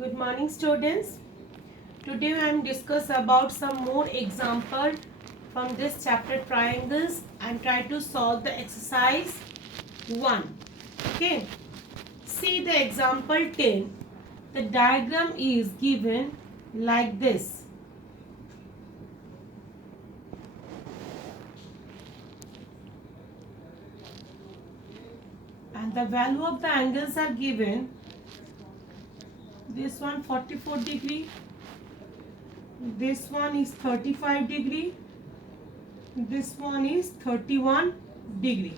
Good morning, students. Today I am discuss about some more example from this chapter triangles and try to solve the exercise 1. Okay. See the example 10. The diagram is given like this. And the value of the angles are given. This one 44 degree. This one is 35 degree. This one is 31 degree.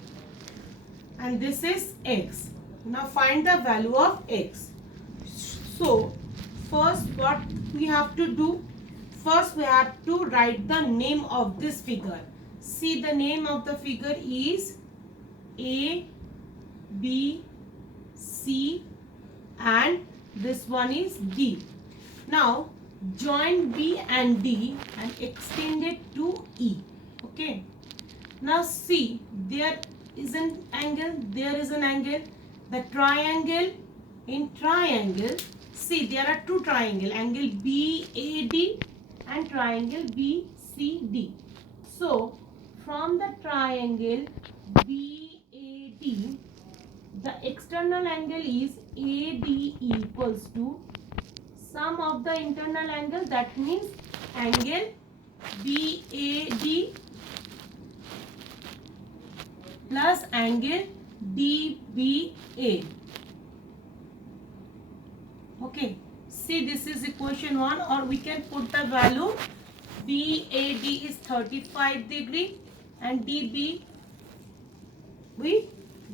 And this is x. Now find the value of x. So first what we have to do? First we have to write the name of this figure. See, the name of the figure is A, B, C and this one is D. Now join B and D and extend it to E. Okay. Now see, there is an angle, there is an angle. The triangle, in triangle, see there are two triangles, angle BAD and triangle BCD. So from the triangle BAD, the external angle is ADE equals to sum of the internal angle, that means angle BAD plus angle DBA. Okay, see this is equation 1, or we can put the value BAD is 35 degree and DB we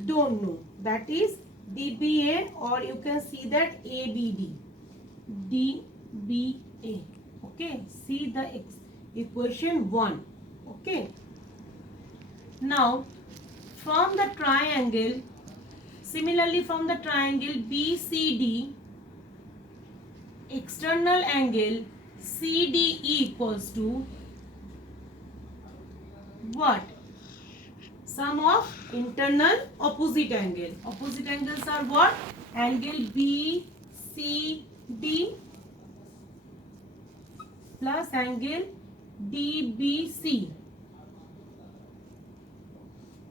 don't know, that is DBA, or you can see that ABD. DBA. Okay, see the equation 1. Okay, now from the triangle, similarly from the triangle BCD, external angle CDE equals to what? Sum of internal opposite angle. Opposite angles are what? Angle BCD plus angle DBC.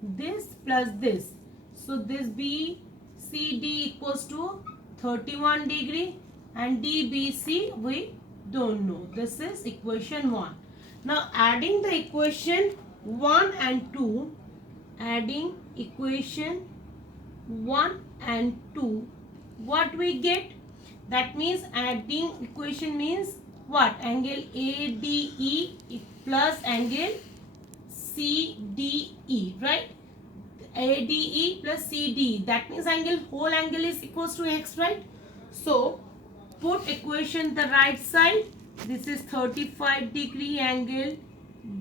This plus this. So this BCD equals to 31 degree and DBC we don't know. This is equation 1. Now adding the equation 1 and 2, adding equation 1 and 2, what we get? That means adding equation means what? Angle ADE plus angle CDE, right? ADE plus CDE, that means angle, whole angle is equals to x, right? So put equation the right side. This is 35 degree angle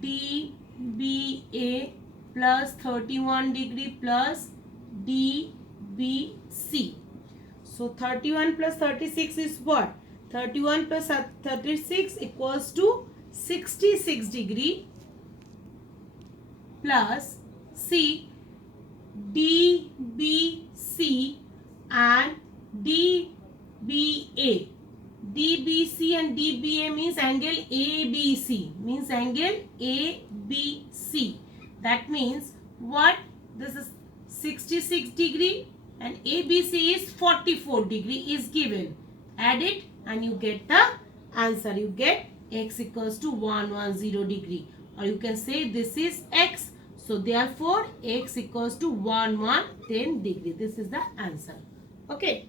DBA plus 31 degree plus DBC. So 31 plus 36 is what? 31 plus 36 equals to 66 degree plus C DBC and DBA. DBC and DBA means angle ABC, means angle ABC. That means what? This is 66 degree and ABC is 44 degree is given. Add it and you get the answer. You get x equals to 110 degree, or you can say this is x. So therefore x equals to 110 degree. This is the answer. Okay.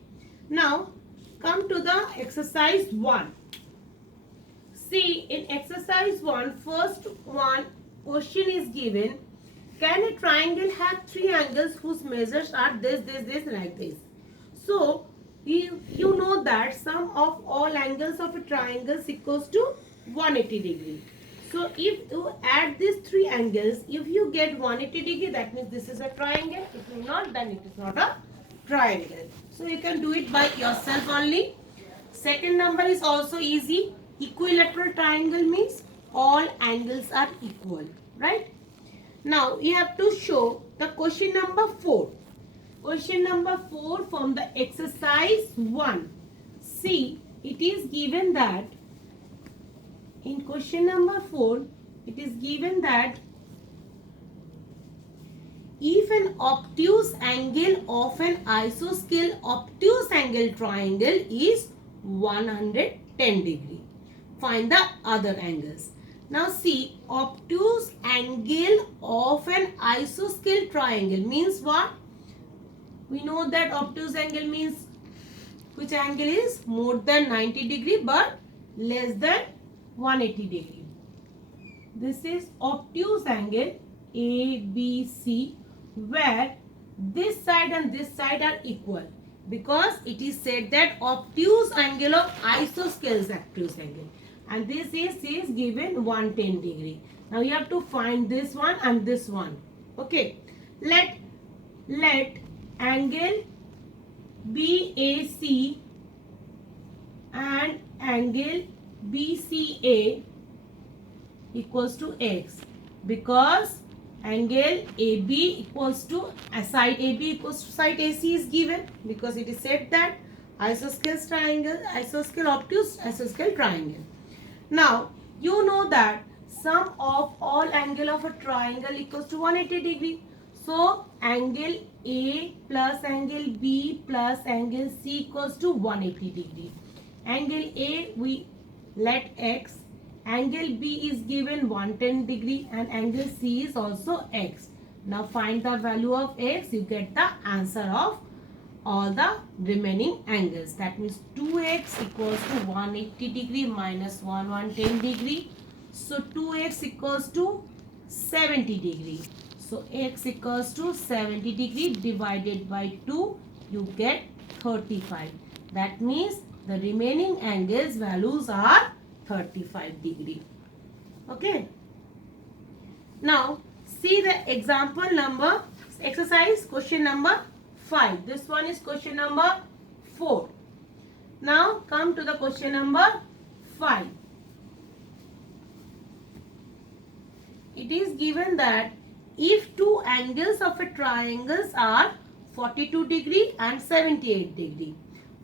Now come to the exercise 1. See, in exercise 1, first one question is given. Can a triangle have three angles whose measures are this, like this? So you know that sum of all angles of a triangle is equals to 180 degree. So if you add these three angles, if you get 180 degree, that means this is a triangle. If not, then it is not a triangle. So you can do it by yourself only. Second number is also easy. Equilateral triangle means all angles are equal, right? Now you have to show the question number 4. Question number 4 from the exercise 1. See, it is given that in question number 4, it is given that if an obtuse angle of an isosceles obtuse angle triangle is 110 degree, find the other angles. Now see, obtuse angle of an isosceles triangle means what? We know that obtuse angle means which angle is more than 90 degree but less than 180 degree. This is obtuse angle ABC, where this side and this side are equal, because it is said that obtuse angle of isosceles obtuse angle, and this is given 110 degree. Now you have to find this one and this one. Okay, let angle BAC and angle BCA equals to x, because angle AB equals to side AB equals to side AC is given, because it is said that isosceles triangle, isosceles obtuse, isosceles triangle. Now you know that sum of all angle of a triangle equals to 180 degree. So angle A plus angle B plus angle C equals to 180 degree. Angle A we let x, angle B is given 110 degree and angle C is also x. Now find the value of x, you get the answer of all the remaining angles. That means 2x equals to 180 degree minus 110 degree. So 2x equals to 70 degree. So x equals to 70 degree divided by 2, you get 35. That means the remaining angles values are 35 degree. Okay. Now see the example number, exercise question number 5. This one is question number 4. Now come to the question number 5. It is given that if two angles of a triangle are 42 degree and 78 degree,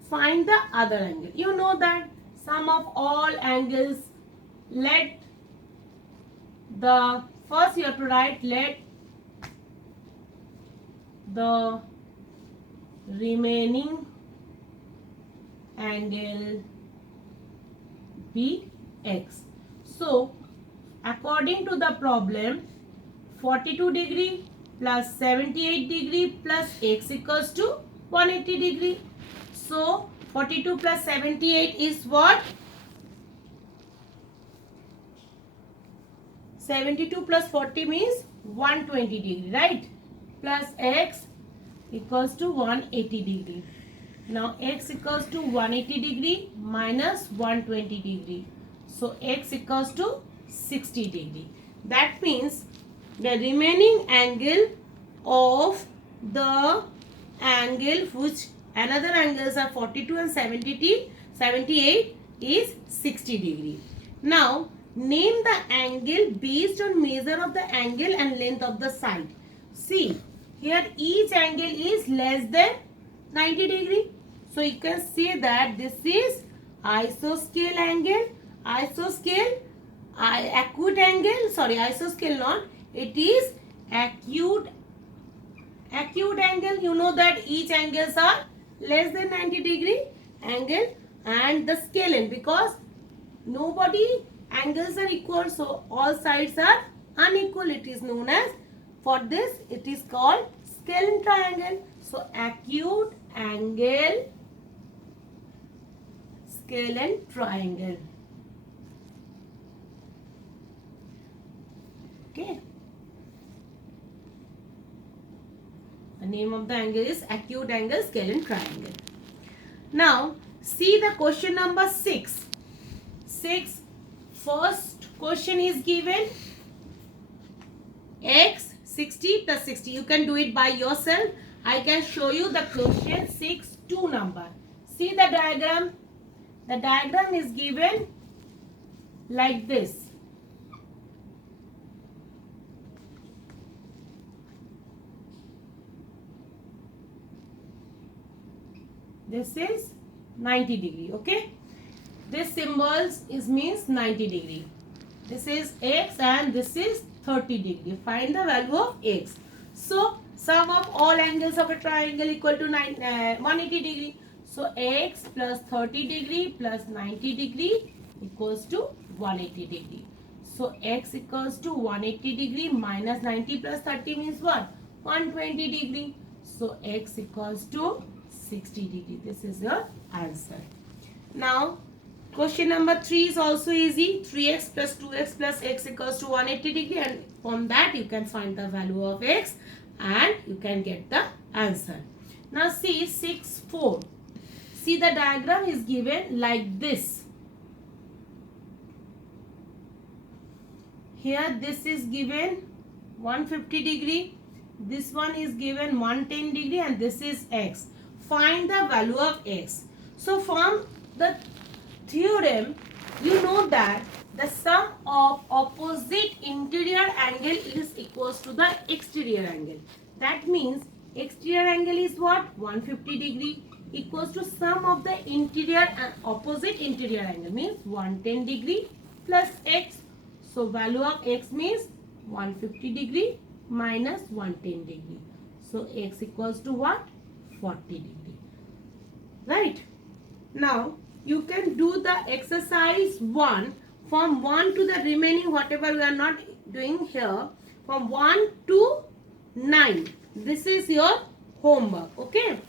find the other angle. You know that sum of all angles, let the first you have to write, let the remaining angle be x. So according to the problem, 42 degree plus 78 degree plus x equals to 180 degree. So 42 plus 78 is what? 72 plus 40 means 120 degree, right? Plus x equals to 180 degree. Now x equals to 180 degree minus 120 degree. So x equals to 60 degree. That means the remaining angle of the angle which another angles are 42 and 78 is 60 degree. Now name the angle based on measure of the angle and length of the side. See, here each angle is less than 90 degree. So you can say that this is isoscale angle, isoscale, acute angle, sorry, isoscale not, it is acute angle. You know that each angles are less than 90 degree angle and the scale length, because nobody angles are equal, so all sides are unequal. It is known as, for this it is called scalene triangle. So acute angle scalene triangle. Okay. The name of the angle is acute angle scalene triangle. Now see the question number 6. First question is given x 60 plus 60. You can do it by yourself. I can show you the question 6 2 number. See the diagram. The diagram is given like this. This is 90 degree. Okay. this symbols is means 90 degree. This is x and this is 30 degree. Find the value of x. So sum of all angles of a triangle equal to 180 degree. So x plus 30 degree plus 90 degree equals to 180 degree. So x equals to 180 degree minus 90 plus 30 means what? 120 degree. So x equals to 60 degree. This is your answer. Now question number 3 is also easy. 3x plus 2x plus x equals to 180 degree, and from that you can find the value of x and you can get the answer. Now see 6, 4. See the diagram is given like this. Here this is given 150 degree. This one is given 110 degree and this is x. Find the value of x. So from the theorem, you know that the sum of opposite interior angle is equals to the exterior angle. That means exterior angle is what? 150 degree equals to sum of the interior and opposite interior angle means 110 degree plus x. So value of x means 150 degree minus 110 degree. So x equals to what? 40 degree. Right? Now you can do the exercise 1 from 1 to the remaining whatever we are not doing here, from 1 to 9. This is your homework. Okay.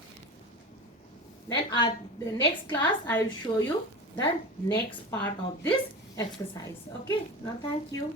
Then at the next class I will show you the next part of this exercise. Okay. Now thank you.